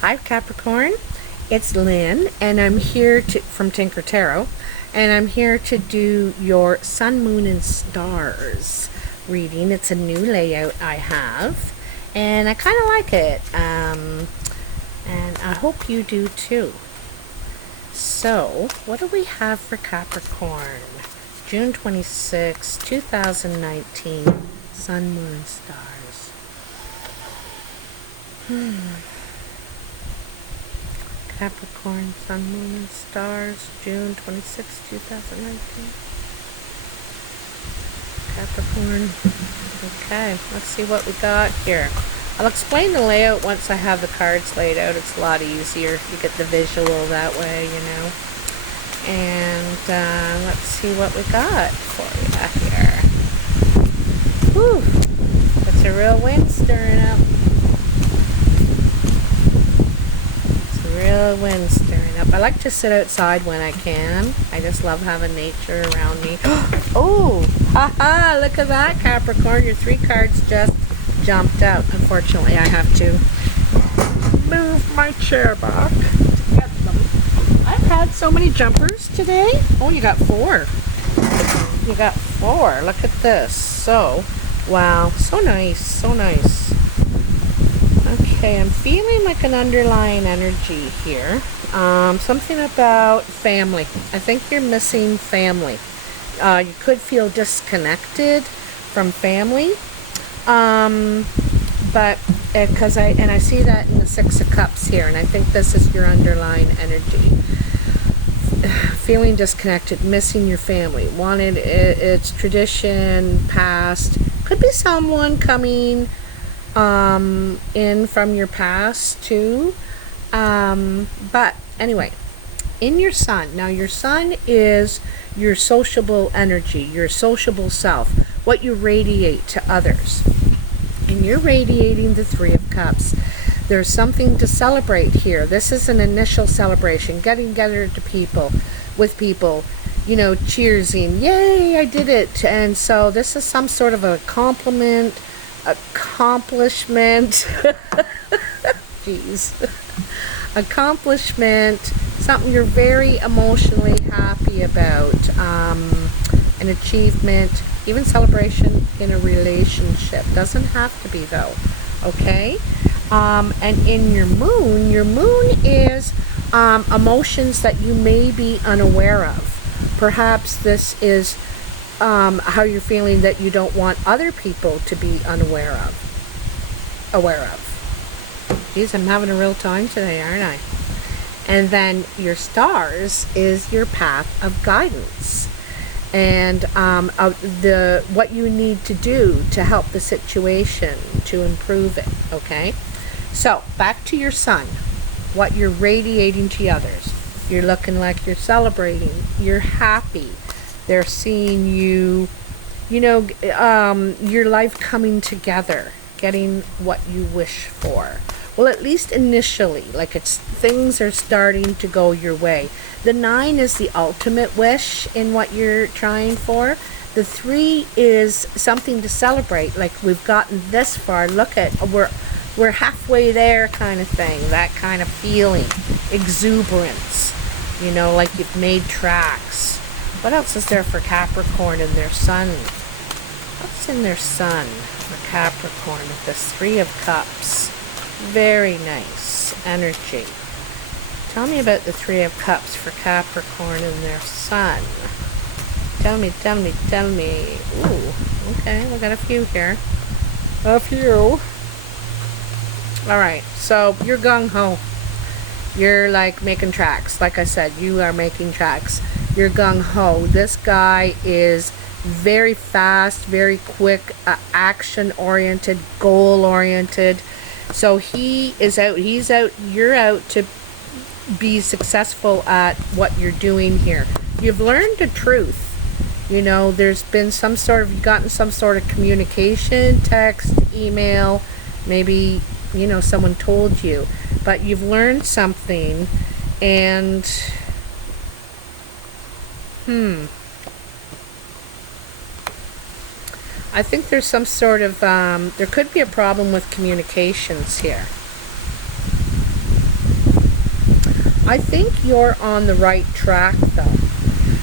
Hi Capricorn, it's Lynn and I'm here from Tinker Tarot, and I'm here to do your Sun, Moon and Stars reading. It's a new layout I have and I kind of like it, and I hope you do too. So what do we have for Capricorn? June 26, 2019, Sun, Moon and Stars. Capricorn, Sun, Moon, and Stars, June 26, 2019. Capricorn. Okay, let's see what we got here. I'll explain the layout once I have the cards laid out. It's a lot easier. You get the visual that way, you know. And let's see what we got for you here. Whew, that's a real wind stirring up. Real wind stirring up. I like to sit outside when I can. I just love having nature around me. Oh, haha, look at that, Capricorn. Your 3 cards just jumped out. Unfortunately, I have to move my chair back to get them. I've had so many jumpers today. Oh, you got 4. You got 4. Look at this. So, wow, so nice, so nice. Okay, I'm feeling like an underlying energy here. Something about family. I think you're missing family. You could feel disconnected from family. But because I see that in the 6 of Cups here, and I think this is your underlying energy. Feeling disconnected, missing your family. It's tradition, past. Could be someone coming in from your past too, but anyway, in your Sun. Now your Sun is your sociable energy, your sociable self, what you radiate to others, and you're radiating the 3 of Cups. There's something to celebrate here. This is an initial celebration, getting together with people, you know, cheersing, yay, I did it. And so this is some sort of a accomplishment, accomplishment, something you're very emotionally happy about, an achievement, even celebration in a relationship. Doesn't have to be though, okay? And in your moon is emotions that you may be unaware of. Perhaps this is how you're feeling that you don't want other people to be aware of. Geez, I'm having a real time today, aren't I? And then your Stars is your path of guidance, and what you need to do to help the situation, to improve it. Okay, so back to your Sun, what you're radiating to others. You're looking like you're celebrating. You're happy. They're seeing you, you know, your life coming together, getting what you wish for. Well, at least initially, like things are starting to go your way. The 9 is the ultimate wish in what you're trying for. The 3 is something to celebrate. Like, we've gotten this far. Look at, we're halfway there, kind of thing. That kind of feeling, exuberance. You know, like you've made tracks. What else is there for Capricorn in their Sun? What's in their Sun for Capricorn with this 3 of Cups? Very nice energy. Tell me about the 3 of Cups for Capricorn in their Sun. Tell me. Ooh, okay, we got a few here. A few. Alright, so you're gung-ho. You're like making tracks. Like I said, you are making tracks. You're gung-ho. This guy is very fast, very quick, action-oriented, goal-oriented. So he's out, you're out to be successful at what you're doing here. You've learned the truth. You know, there's been you've gotten some sort of communication, text, email, maybe, you know, someone told you. But you've learned something, and I think there's some sort of, there could be a problem with communications here. I think you're on the right track though.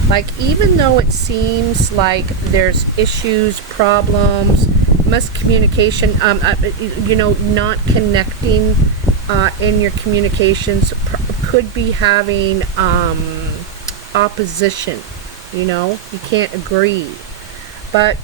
Like, even though it seems like there's issues, problems, miscommunication, you know, not connecting in your communications, could be having opposition, you know, you can't agree. But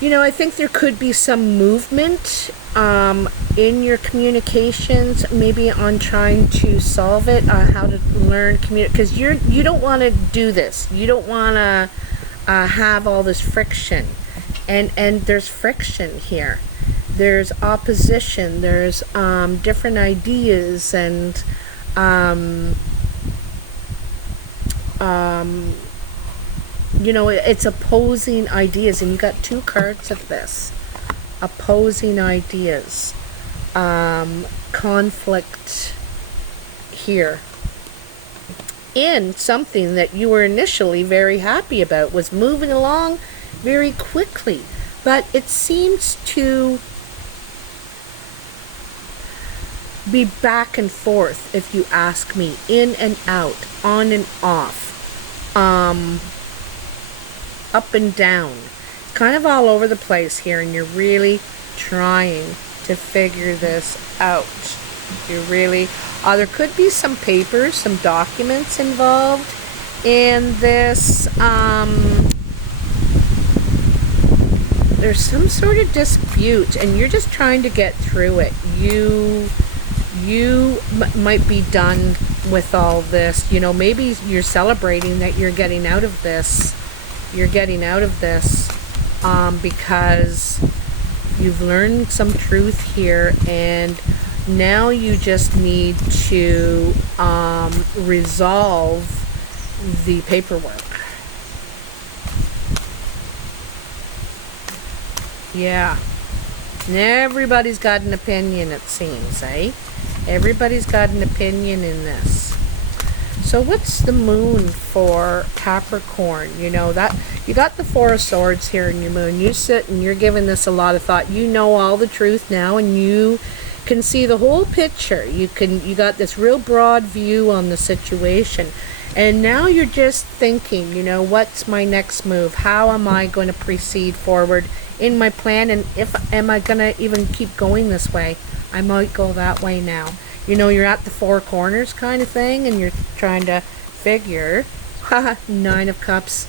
you know, I think there could be some movement in your communications, maybe on trying to solve it, how to learn because you don't want to do this. You don't want to have all this friction, and there's friction here. There's opposition. There's different ideas and you know, it's opposing ideas, and you got 2 cards of this. Opposing ideas. Conflict here. In something that you were initially very happy about, was moving along very quickly. But it seems to be back and forth, if you ask me. In and out. On and off. Up and down, kind of all over the place here, and you're really trying to figure this out. You're really, there could be some papers, some documents involved in this. There's some sort of dispute, and you're just trying to get through it. You might be done with all this. You know, maybe you're celebrating that you're getting out of this. You're getting out of this because you've learned some truth here, and now you just need to resolve the paperwork. Yeah. Everybody's got an opinion, it seems, eh? Everybody's got an opinion in this. So what's the moon for Capricorn? You know, that you got the 4 of Swords here in your moon. You sit and you're giving this a lot of thought. You know all the truth now, and you can see the whole picture. You got this real broad view on the situation. And now you're just thinking, you know, what's my next move? How am I going to proceed forward in my plan? And am I going to even keep going this way? I might go that way now. You know, you're at the 4 corners kind of thing, and you're trying to figure. 9 of Cups.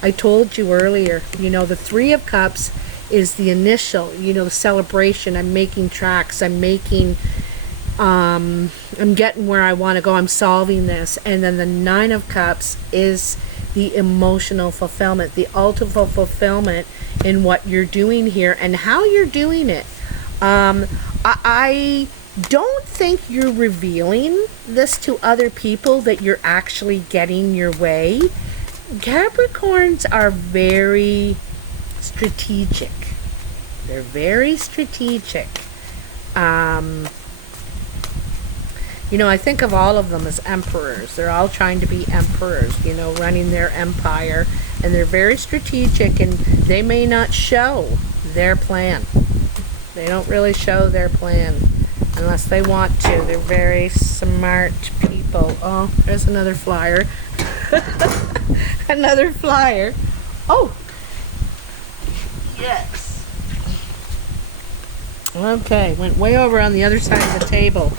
I told you earlier, you know, the 3 of Cups is the initial, you know, the celebration. I'm making tracks. I'm making, I'm getting where I want to go. I'm solving this. And then the 9 of Cups is the emotional fulfillment, the ultimate fulfillment in what you're doing here and how you're doing it. I don't think you're revealing this to other people, that you're actually getting your way. Capricorns are very strategic. They're very strategic. You know, I think of all of them as emperors. They're all trying to be emperors, you know, running their empire. And they're very strategic, and they may not show their plan. They don't really show their plan unless they want to. They're very smart people. Oh, there's another flyer. Another flyer. Oh, yes. Okay, went way over on the other side of the table.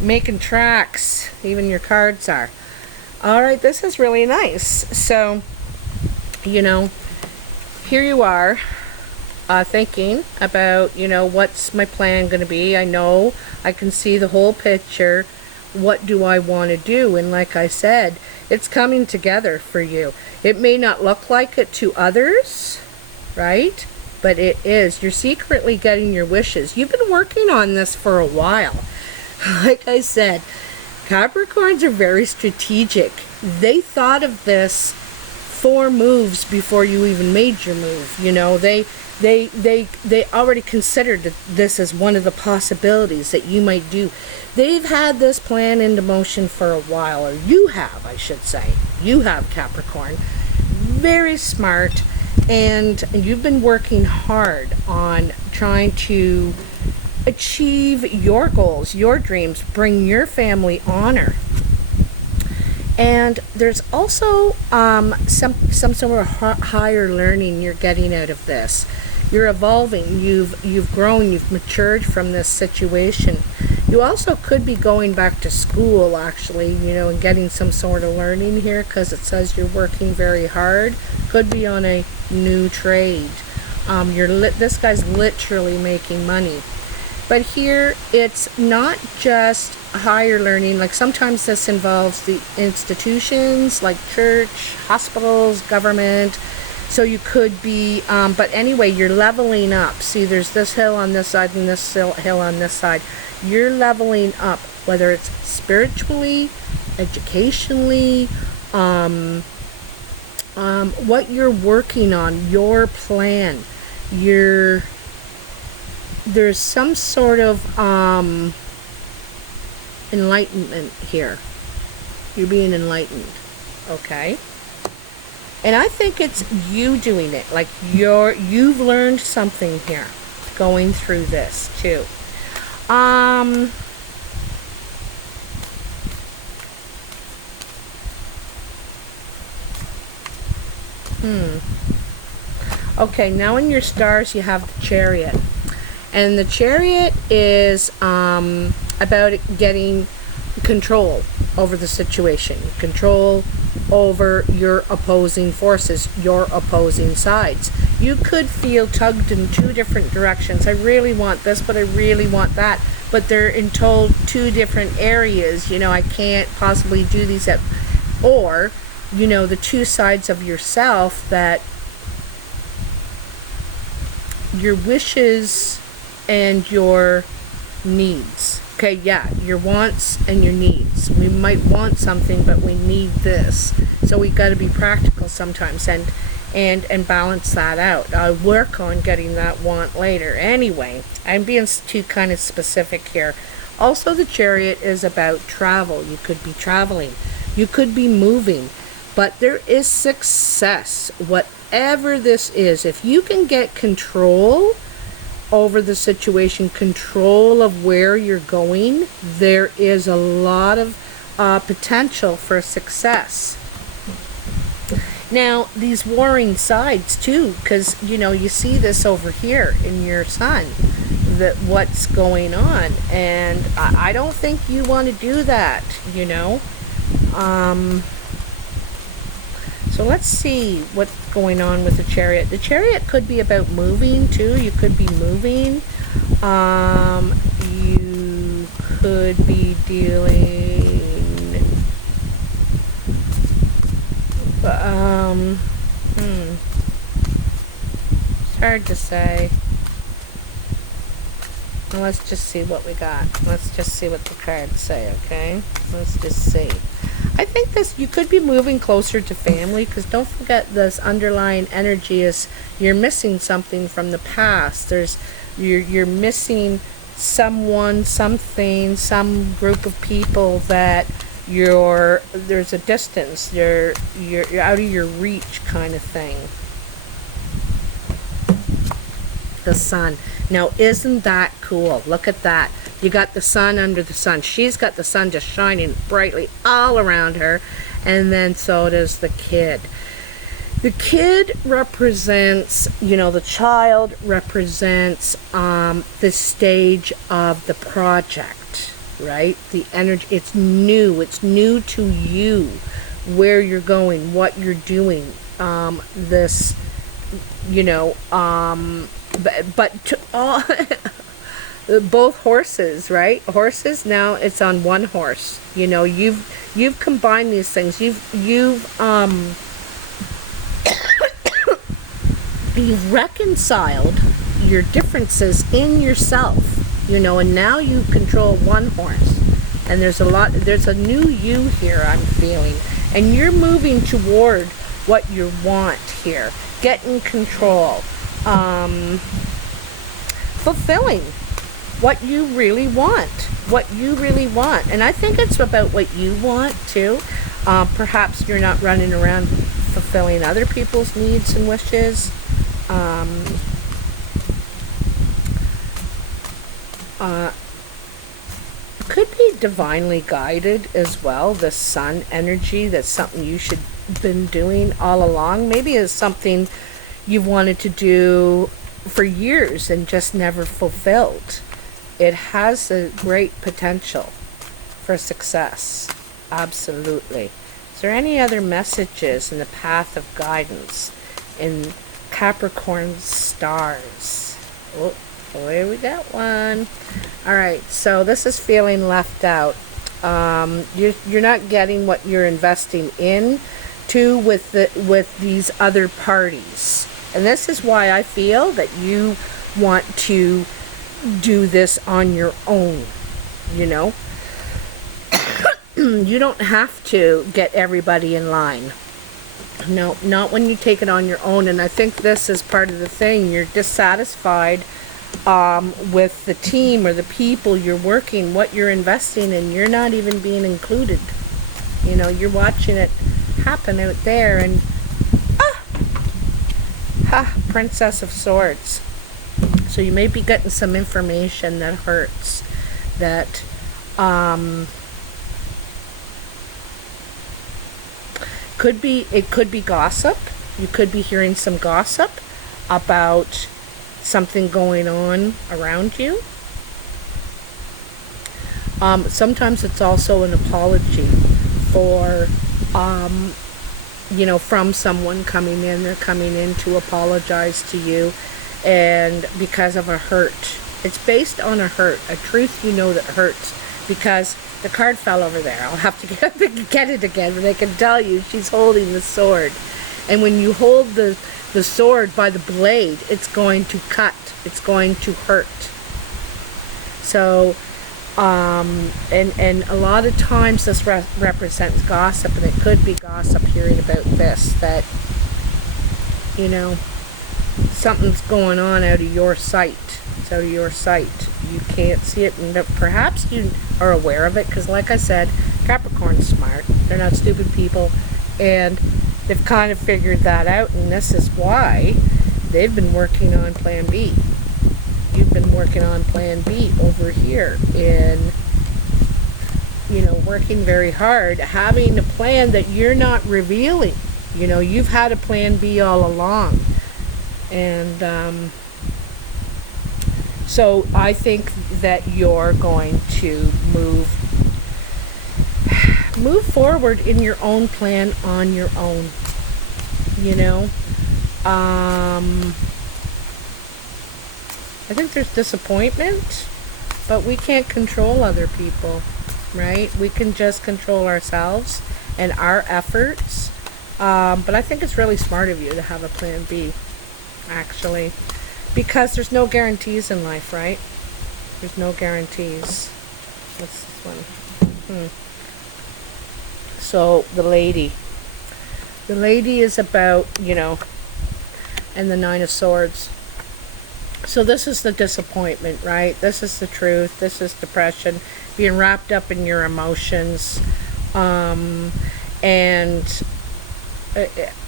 Making tracks. Even your cards are. All right, this is really nice. So, you know, here you are. Thinking about, you know, what's my plan going to be. I know I can see the whole picture. What do I want to do? And like I said, it's coming together for you. It may not look like it to others, right? But it is. You're secretly getting your wishes. You've been working on this for a while. Like I said, Capricorns are very strategic. They thought of this 4 moves before you even made your move. You know, they already considered this as one of the possibilities that you might do. They've had this plan into motion for a while, or you have, I should say. You have, Capricorn. Very smart, And you've been working hard on trying to achieve your goals, your dreams, bring your family honor. And there's also some sort of higher learning you're getting out of this. You're evolving, you've grown, you've matured from this situation. You also could be going back to school, actually, you know, and getting some sort of learning here, because it says you're working very hard. Could be on a new trade. This guy's literally making money. But here, it's not just higher learning. Like sometimes this involves the institutions like church, hospitals, government. So you could be, but anyway, you're leveling up. See, there's this hill on this side and this hill on this side. You're leveling up, whether it's spiritually, educationally, what you're working on, your plan. There's some sort of enlightenment here. You're being enlightened, okay? And I think it's you doing it. Like you've learned something here, going through this too. Okay, now in your stars you have the chariot. And the chariot is about getting control over the situation, control over your opposing forces, your opposing sides. You could feel tugged in two different directions. I really want this, but I really want that. But they're in two different areas. You know, I can't possibly do these or, you know, the two sides of yourself, that your wishes and your needs. Okay, yeah, your wants and your needs. We might want something, but we need this. So we got to be practical sometimes and balance that out. I'll work on getting that want later. Anyway, I'm being too kind of specific here. Also, the chariot is about travel. You could be traveling. You could be moving. But there is success, whatever this is. If you can get control over the situation, control of where you're going, there is a lot of potential for success. Now, these warring sides too, because, you know, you see this over here in your sun, that what's going on, and I don't think you want to do that, you know. So let's see what's going on with the chariot. The chariot could be about moving too. You could be moving. You could be dealing. It's hard to say. Well, let's just see what we got. Let's just see what the cards say, okay? Let's just see. I think you could be moving closer to family, because don't forget this underlying energy is you're missing something from the past. You're missing someone, something, some group of people that there's a distance. You're out of your reach, kind of thing. The sun. Now, isn't that cool? Look at that. You got the sun under the sun. She's got the sun just shining brightly all around her. And then so does the kid. The kid represents, you know, the child represents the stage of the project, right? The energy, it's new to you, where you're going, what you're doing. This, you know, both horses, right? Horses, now it's on one horse. You know, you've combined these things. You've reconciled your differences in yourself, you know, and now you control one horse. And there's a new you here, I'm feeling. And you're moving toward what you want here. Getting control. Fulfilling what you really want. And I think it's about what you want too. Perhaps you're not running around fulfilling other people's needs and wishes. Could be divinely guided as well. The sun energy, that's something you should been doing all along. Maybe it's something you've wanted to do for years and just never fulfilled. It has a great potential for success. Absolutely. Is there any other messages in the path of guidance in Capricorn stars? Oh, here we got one. All right, so this is feeling left out. You're not getting what you're investing in to with these other parties, and this is why I feel that you want to do this on your own. You know, you don't have to get everybody in line. No, not when you take it on your own. And I think this is part of the thing. You're dissatisfied with the team or the people you're working, what you're investing in. You're not even being included. You know, you're watching it happen out there, and Princess of Swords. So you may be getting some information that hurts, that it could be gossip. You could be hearing some gossip about something going on around you. Sometimes it's also an apology for, from someone coming in. They're coming in to apologize to you, and because of a hurt. It's based on a hurt, a truth that hurts, because the card fell over there. I'll have to get it again, but I can tell you she's holding the sword. And when you hold the sword by the blade, it's going to cut. It's going to hurt. So, and a lot of times this represents gossip, and it could be gossip hearing about this, that, something's going on out of your sight. It's out of your sight. You can't see it, and perhaps you are aware of it, because like I said, Capricorn's smart. They're not stupid people, and they've kind of figured that out, and this is why they've been working on Plan B. You've been working on Plan B over here, in, working very hard, having a plan that you're not revealing. You've had a Plan B all along. And so I think that you're going to move forward in your own plan on your own. I think there's disappointment, but we can't control other people, right? We can just control ourselves and our efforts. But I think it's really smart of you to have a Plan B, actually, because there's no guarantees in life, right? There's no guarantees. What's this one? So the lady is about, and the Nine of Swords. So this is the disappointment, right? This is the truth. This is depression, being wrapped up in your emotions. And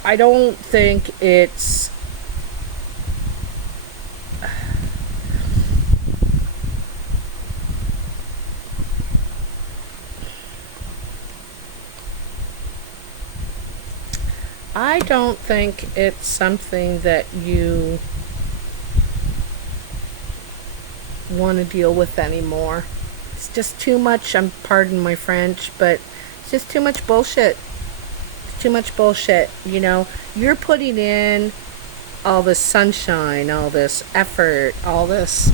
I don't think it's... I don't think it's something that you want to deal with anymore. It's just too much, pardon my French, but it's just too much bullshit. It's too much bullshit, You're putting in all this sunshine, all this effort, all this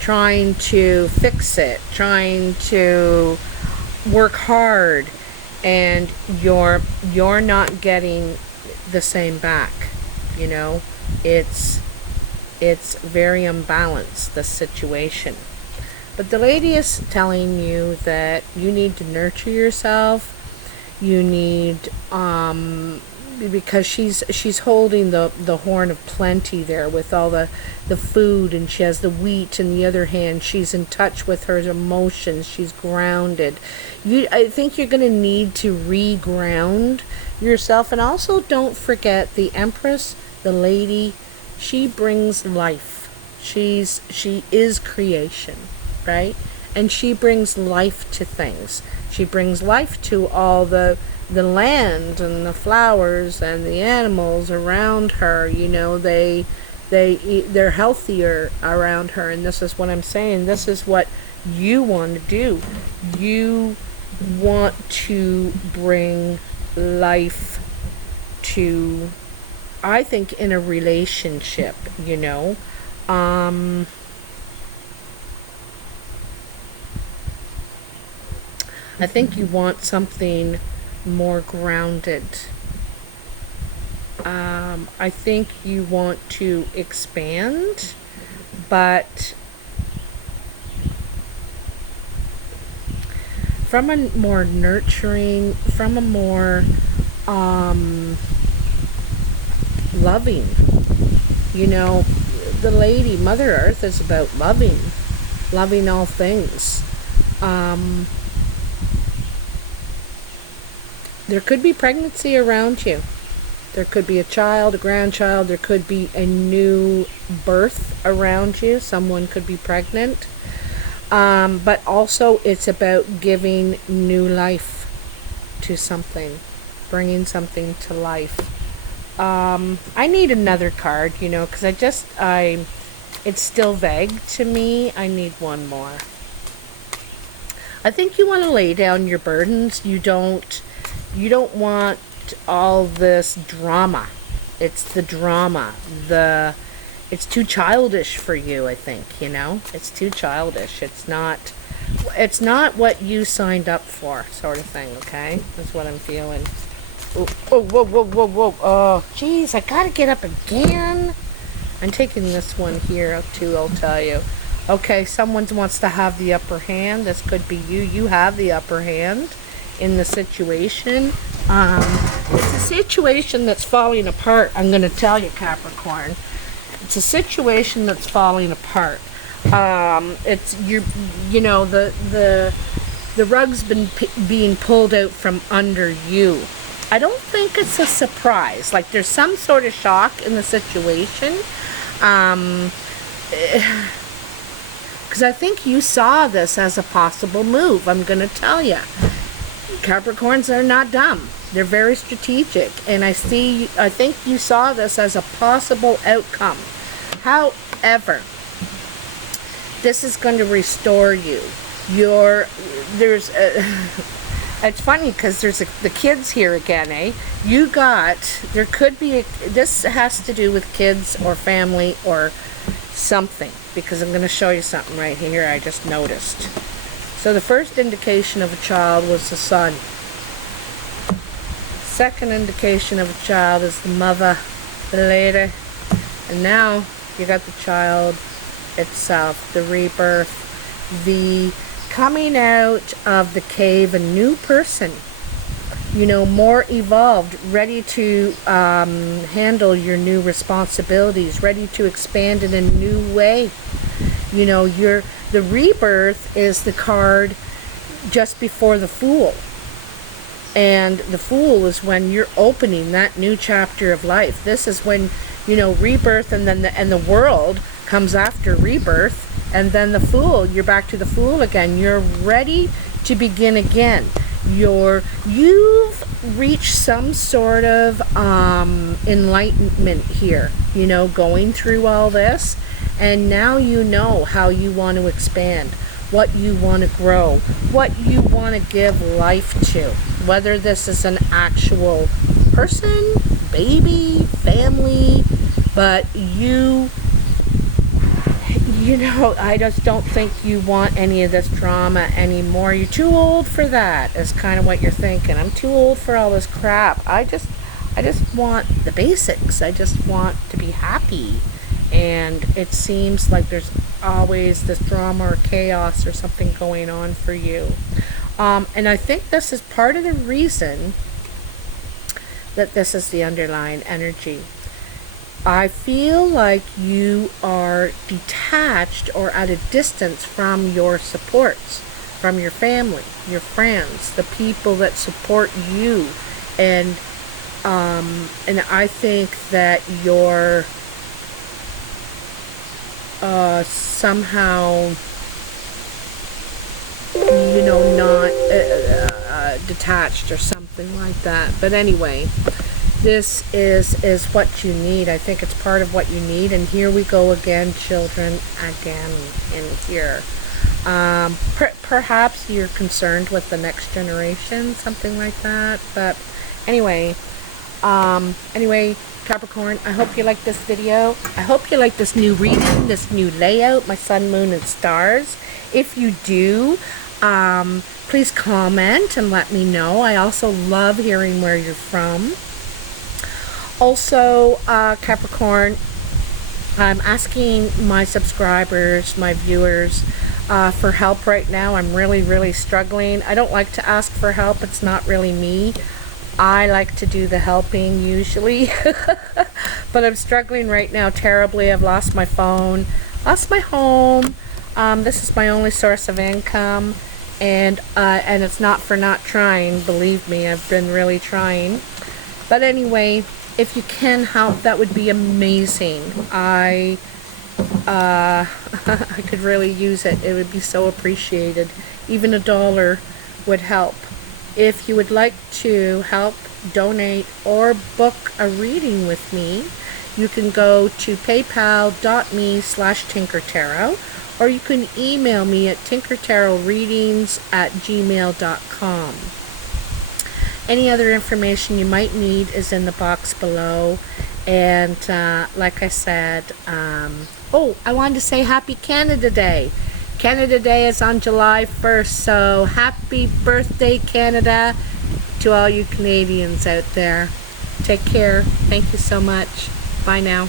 trying to fix it, trying to work hard, and you're not getting the same back. It's very unbalanced, the situation. But the lady is telling you that you need to nurture yourself. You need because she's holding the horn of plenty there with all the food, and she has the wheat in the other hand. She's in touch with her emotions. She's grounded. I think you're going to need to reground yourself. And also don't forget the Empress, the lady, she brings life. She is creation, right? And she brings life to things. She brings life to all the land and the flowers and the animals around her. You know, they're healthier around her. And this is what I'm saying. This is what you want to do. You want to bring life to, I think, in a relationship, you know. I think you want something more grounded. I think you want to expand, but from a more nurturing, from a more loving, you know, the lady, Mother Earth, is about loving all things. There could be pregnancy around you. There could be a child, a grandchild. There could be a new birth around you. Someone could be pregnant. But also it's about giving new life to something, bringing something to life. I need another card, you know, because it's still vague to me. I need one more. I think you want to lay down your burdens. You don't want all this drama. It's the drama. It's too childish for you, I think, you know? It's too childish. It's not what you signed up for, sort of thing, okay? That's what I'm feeling. Oh, whoa. Oh, jeez, I gotta get up again. I'm taking this one here, too, I'll tell you. Okay, someone wants to have the upper hand. This could be you. You have the upper hand in the situation. It's a situation that's falling apart, I'm going to tell you, Capricorn. It's a situation that's falling apart. It's you know, the rug's been being pulled out from under you. I don't think it's a surprise. Like, there's some sort of shock in the situation. Because I think you saw this as a possible move, I'm going to tell you. Capricorns are not dumb. They're very strategic. And I think you saw this as a possible outcome. However, this is going to restore you. It's funny because there's the kids here again, eh? There could be, this has to do with kids or family or something, because I'm going to show you something right here I just noticed. So the first indication of a child was the son. Second indication of a child is the mother, the lady. And now you got the child itself, the rebirth, the coming out of the cave, a new person, you know, more evolved, ready to handle your new responsibilities, ready to expand in a new way. You know, the rebirth is the card just before the Fool. And the Fool is when you're opening that new chapter of life. This is when, you know, rebirth, and then the world comes after rebirth, and then the Fool. You're back to the Fool again. You're ready to begin again. You've reached some sort of enlightenment here, you know, going through all this. And now you know how you want to expand, what you want to grow, what you want to give life to. Whether this is an actual person, baby, family, but you know, I just don't think you want any of this drama anymore. You're too old for that, is kind of what you're thinking. I'm too old for all this crap. I just want the basics. I just want to be happy. And it seems like there's always this drama or chaos or something going on for you. And I think this is part of the reason that this is the underlying energy. I feel like you are detached or at a distance from your supports, from your family, your friends, the people that support you. And And I think that you're somehow, you know, not detached or something like that. But anyway, this is what you need. I think it's part of what you need. And here we go again, children, again in here. Perhaps you're concerned with the next generation, something like that. But anyway, Capricorn, I hope you like this video. I hope you like this new reading, this new layout, my sun, moon, and stars. If you do, please comment and let me know. I also love hearing where you're from. Also, Capricorn, I'm asking my subscribers, my viewers, for help right now. I'm really struggling. I don't like to ask for help. It's not really me. I like to do the helping usually. But I'm struggling right now terribly. I've lost my phone, lost my home. This is my only source of income, and it's not for not trying. Believe me, I've been really trying. But anyway, if you can help, that would be amazing. I could really use it. It would be so appreciated. Even $1 would help. If you would like to help, donate, or book a reading with me, you can go to paypal.me/tinkertarot, or you can email me at tinkertarotreadings@gmail.com. Any other information you might need is in the box below. And like I said, oh, I wanted to say Happy Canada Day. Canada Day is on July 1st, so happy birthday, Canada, to all you Canadians out there. Take care. Thank you so much. Bye now.